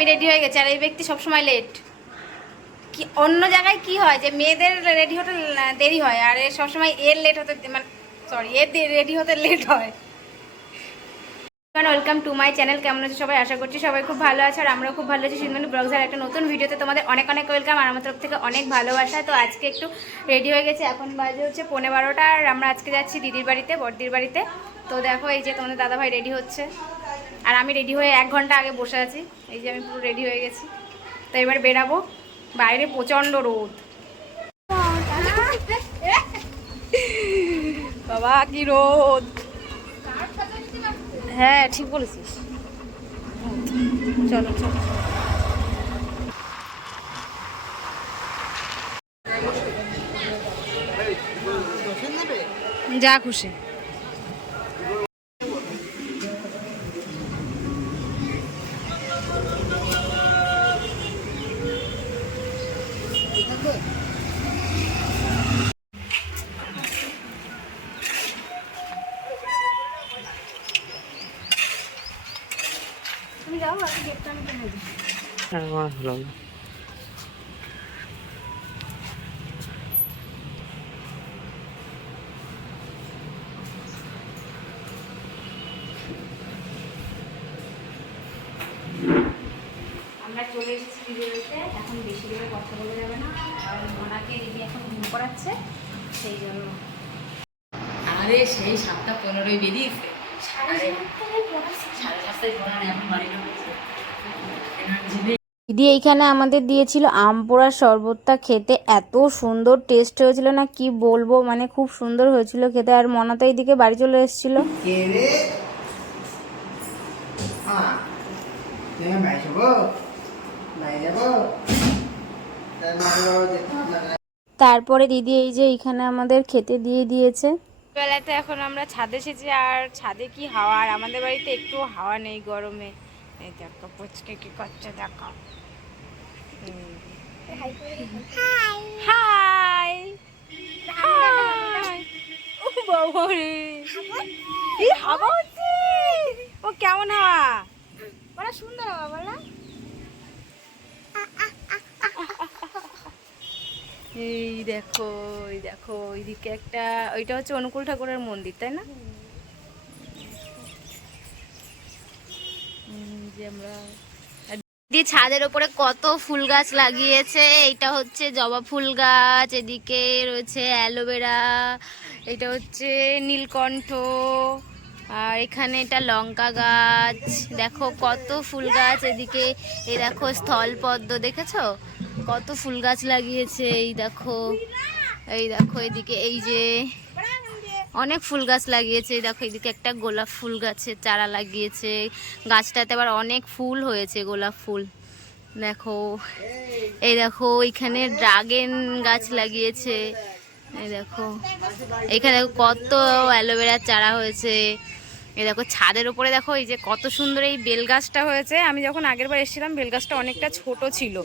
আমি রেডি হয়ে গেছি, আর এই ব্যক্তি সবসময় লেট কি, অন্য জায়গায় কি হয় যে মেয়েদের রেডি হতে দেরি হয়, আর সবসময় এর লেট হতে মানে সরি এর রেডি হতে লেট হয়। ওয়েলকাম টু মাই চ্যানেল কেমন আছে সবাই? আশা করছি সবাই খুব ভালো আছে, আর আমরাও খুব ভালো আছি। সিন্ধু ব্লগসের একটা নতুন ভিডিওতে তোমাদের অনেক অনেক ওয়েলকাম আর আমার তরফ থেকে অনেক ভালোবাসা। তো আজকে একটু রেডি হয়ে গেছে, এখন বাজে হচ্ছে পনেরো বারোটা, আর আমরা আজকে যাচ্ছি দিদির বাড়িতে, বড়দির বাড়িতে। তো দেখো, এই যে তোমাদের দাদাভাই রেডি হচ্ছে। আর আমি রেডি হয়ে এক ঘণ্টা আগে বসে আছি। এই যে আমি পুরো রেডি হয়ে গেছি। তো এবার বেরাবো। বাইরে প্রচণ্ড রোদ। বাবা, কি রোদ। হ্যাঁ ঠিক বলেছিস। চলো চলো। যা খুশি। আমার হলো না আমরা চলে এসেছি ভিডিওতে। এখন বেশি করে কথা বলা যাবে না। কারণ ওনাকে দিদি এখন ঘুম করাচ্ছে সেই জন্য। আরে সেই সাতটা পনেরোই বেরিয়েছে। সাড়ে সাতটায় ঘোরা নেই দিদি এইখানে আমাদের দিয়েছিল আম পোড়ার শরবতটা খেতে। এত সুন্দর টেস্ট হয়েছিল না কি বলব? মানে খুব সুন্দর হয়েছিল খেতে। আর মনা তো এইদিকে বাড়ি চলে এসেছিল। তারপরে দিদি এই যে এইখানে আমাদের খেতে দিয়ে দিয়েছে। বেলাতে এখন আমরা ছাদে এসেছি আর ছাদে কি হাওয়া? আর আমাদের বাড়িতে একটু হাওয়া নেই গরমে। এই দেখো পুচকে কি করছে দেখো। হাই হাই ও বাবা রে কি হাওয়া হচ্ছে। ও কেমন হাওয়া? বড় সুন্দর হাওয়া বলা। এই দেখো এই দেখো ওইদিকে একটা ওইটা হচ্ছে অনুকূল ঠাকুরের মন্দির তাই না? যে আমরা দিদি ছাদের ওপরে কত ফুল গাছ লাগিয়েছে। এটা হচ্ছে জবা ফুল গাছ, এদিকে রয়েছে অ্যালোভেরা, এটা হচ্ছে নীলকণ্ঠ, আর এখানে এটা লঙ্কা গাছ। দেখো কত ফুল গাছ এদিকে, এই দেখো স্থলপদ্ম, দেখেছ? কত ফুল গাছ লাগিয়েছে, এই দেখো এই দেখো এদিকে, এই যে অনেক ফুল গাছ লাগিয়েছে। দেখো এদিকে একটা গোলাপ ফুল গাছের চারা লাগিয়েছে। গাছটাতে আবার অনেক ফুল হয়েছে গোলাপ ফুল। দেখো, এই দেখো, এখানে ড্রাগন গাছ লাগিয়েছে। এই দেখো, এখানে কত অ্যালোভেরার চারা হয়েছে। এই দেখো, ছাদের উপরে দেখো, এই যে কত সুন্দর এই বেল গাছটা হয়েছে। আমি যখন আগের বার এসেছিলাম, বেল গাছটা অনেকটা ছোট ছিল।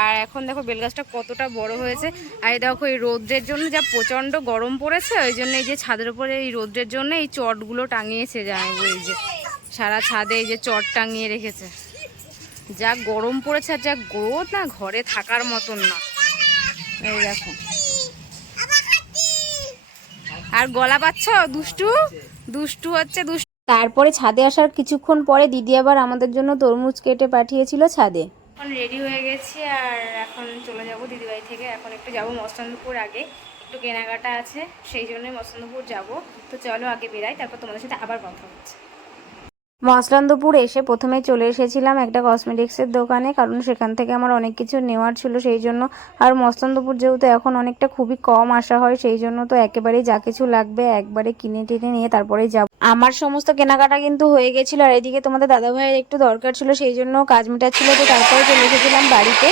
আর এখন দেখো বেল গাছটা কতটা বড় হয়েছে। আর এই দেখো এই রৌদ্রের জন্য যা প্রচণ্ড গরম পড়েছে, ওই জন্য এই যে ছাদের উপরে এই রৌদ্রের জন্য এই চটগুলো টাঙিয়েছে জানাব এই যে সারা ছাদে এই যে চট টাঙিয়ে রেখেছে। যা গরম পড়েছে আর যা রোদ না ঘরে থাকার মতন না। এই দেখো। আর গলা পাচ্ছ? দুষ্টু? দুষ্টু হচ্ছে দুষ্টু। তারপরে ছাদে আসার কিছুক্ষণ পরে দিদি আবার আমাদের জন্য তরমুজ কেটে পাঠিয়েছিল ছাদে। এখন রেডি হয়ে গেছি আর এখন চলে যাব দিদিবাড়ি থেকে। এখন একটু যাব মস্তন্দপুর আগে। একটু কেনাকাটা আছে, সেই জন্যই মস্তন্দপুর যাব। তো চলো আগে বেরাই, তারপর তোমাদের সাথে আবার কথা হচ্ছে। মসলান্দপুর এসে প্রথমে চলে এসেছিলাম একটা কসমেটিক্সের দোকানে, কারণ সেখান থেকে আমার অনেক কিছু নেওয়ার ছিল সেই জন্য। আর মসলান্দপুর যেহেতু এখন অনেকটা খুবই কম আসা হয়, সেই জন্য তো একেবারেই যা কিছু লাগবে একবারে কিনে টিনে নিয়ে তারপরে যাব। আমার সমস্ত কেনাকাটা কিন্তু হয়ে গেছিল আর এদিকে তোমাদের দাদা ভাইয়ের একটু দরকার ছিল, সেই জন্য কাজ মেটাচ্ছিল, তো তারপরে চলে এসেছিলাম বাড়িতে।